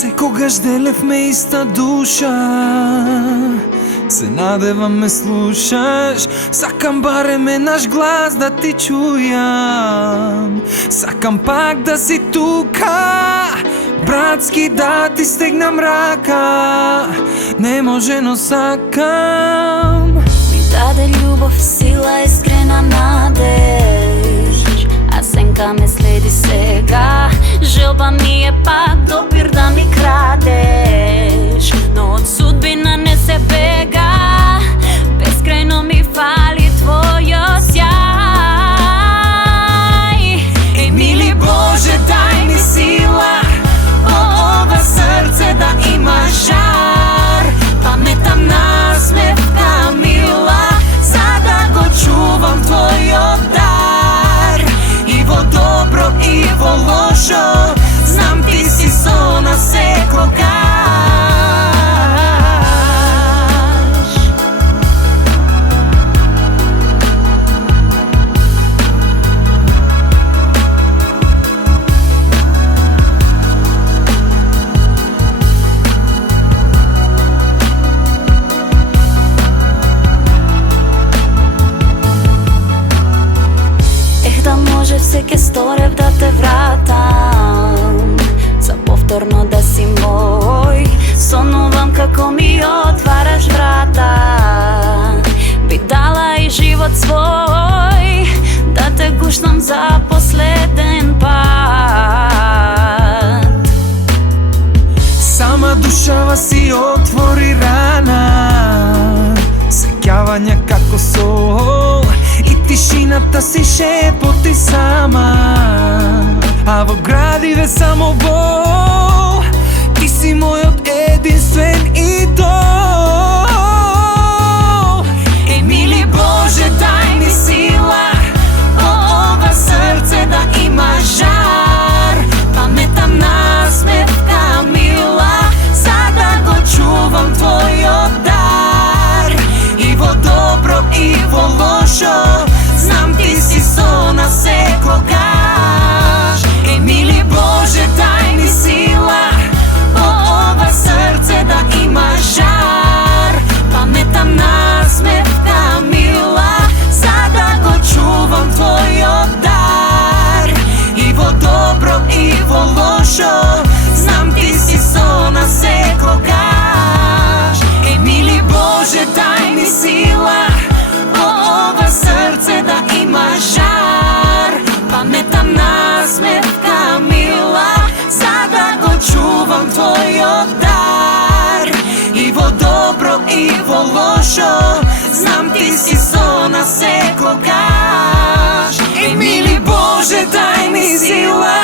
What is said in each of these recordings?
Секогаш делевме иста душа. Се надевам ме слушаш. Сакам барем наш глас да ти чујам. Сакам пак да си тука, братски да ти стегнам рака. Не може, но сакам. Ми даде љубов, сила, искрена надеж, а сенка ме следи сега. Желба ми е пак допир да ми крадеш, но од судбина не се бега. Бескрајно ми фали твојот сјај. Мили Боже, дај ми сила, во ова срце да има жар. Паметам насмевка мила, за да го чувам твојот дар. И во добро и во лошо, знам ти си со нас секогаш. Да може се ке сторев да те вратам, за повторно да си мој. Сонувам како ми отвараш врата, би дала и живот свој, да те гушнам за последен пат. Сама душава си отвори рана, сеќавања како сол, и тишината си шепоти сама, а во градиве само бол. Ти си мојот единствен идол. Мили Боже, дај ми сила, во ова срце да има жар. Паметам насмевка мила, за да го чувам твојот дар. И во добро и во лошо, знам ти си со нас секогаш. Мили Боже, дај ми сила, во ова срце да има жар. Паметам насмевка мила, за да го чувам твојот дар. И во добро и во лошо, знам ти си со нас секогаш. Мили Боже, дај ми сила, во ова срце да има жар. Паметам насмевка мила, за да го чувам твојот дар. И во добро и во лошо, знам ти си со нас секогаш. Мили Боже, дај ми сила,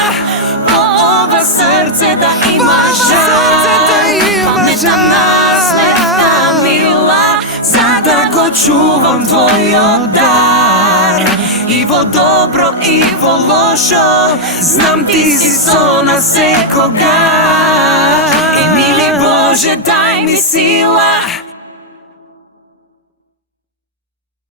во ова срце да има жар. Паметам насмевка мила, за да го чувам твојот дар. И во добро и во лошо, знам ти си со нас секогаш. Мили Боже, дај ми сила,